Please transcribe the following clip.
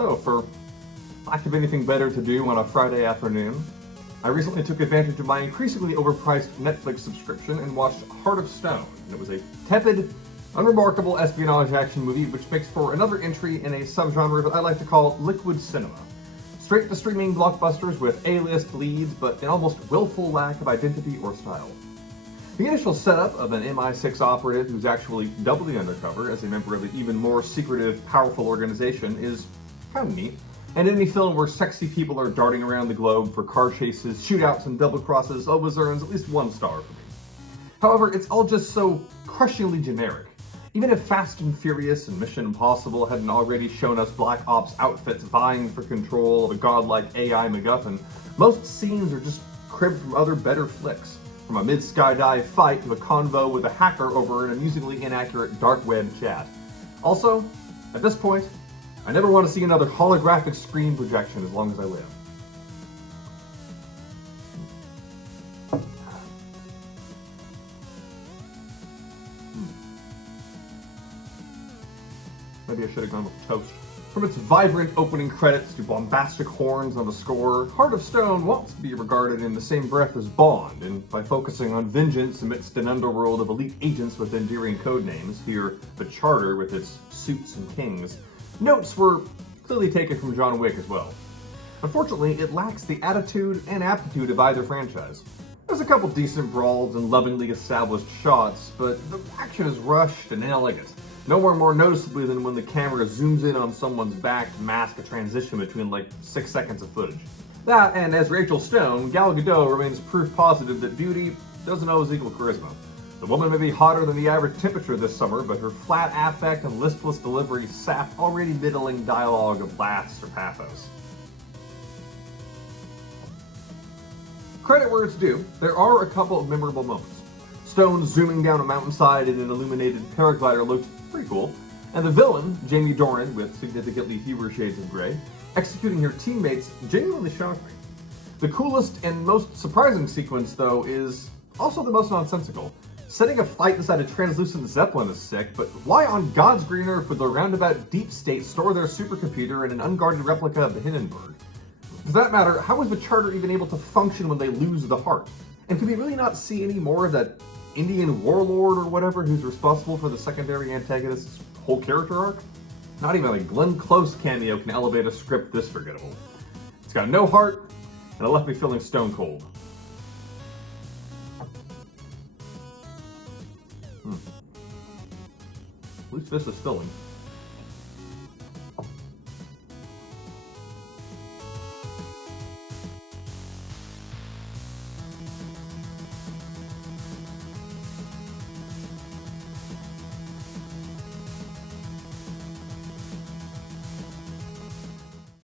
So, for lack of anything better to do on a Friday afternoon, I recently took advantage of my increasingly overpriced Netflix subscription and watched Heart of Stone. And it was a tepid, unremarkable espionage action movie which makes for another entry in a subgenre that I like to call liquid cinema. Straight to streaming blockbusters with A-list leads, but an almost willful lack of identity or style. The initial setup of an MI6 operative who's actually doubly undercover as a member of an even more secretive, powerful organization is kind of neat. And any film where sexy people are darting around the globe for car chases, shootouts, and double crosses always earns at least 1 star for me. However, it's all just so crushingly generic. Even if Fast and Furious and Mission Impossible hadn't already shown us Black Ops outfits vying for control of a godlike AI MacGuffin, most scenes are just cribbed from other better flicks. From a mid-skydive fight to a convo with a hacker over an amusingly inaccurate dark web chat. Also, at this point, I never want to see another holographic screen projection as long as I live. Maybe I should have gone with toast. From its vibrant opening credits to bombastic horns on the score, Heart of Stone wants to be regarded in the same breath as Bond, and by focusing on vengeance amidst an underworld of elite agents with endearing codenames, here the Charter with its suits and kings, notes were clearly taken from John Wick as well. Unfortunately, it lacks the attitude and aptitude of either franchise. There's a couple decent brawls and lovingly established shots, but the action is rushed and inelegant. Nowhere more noticeably than when the camera zooms in on someone's back to mask a transition between like 6 seconds of footage. That, and as Rachel Stone, Gal Gadot remains proof positive that beauty doesn't always equal charisma. The woman may be hotter than the average temperature this summer, but her flat affect and listless delivery sap already middling dialogue of laughs or pathos. Credit where it's due, there are a couple of memorable moments. Stone zooming down a mountainside in an illuminated paraglider looked pretty cool, and the villain, Jamie Dornan, with significantly fewer shades of gray, executing her teammates genuinely shocked me. The coolest and most surprising sequence, though, is also the most nonsensical. Setting a fight inside a translucent Zeppelin is sick, but why on God's green earth would the roundabout deep state store their supercomputer in an unguarded replica of the Hindenburg? For that matter, how is the Charter even able to function when they lose the heart? And can we really not see any more of that Indian warlord or whatever who's responsible for the secondary antagonist's whole character arc? Not even a Glenn Close cameo can elevate a script this forgettable. It's got no heart, and it left me feeling stone cold. At least this is filling.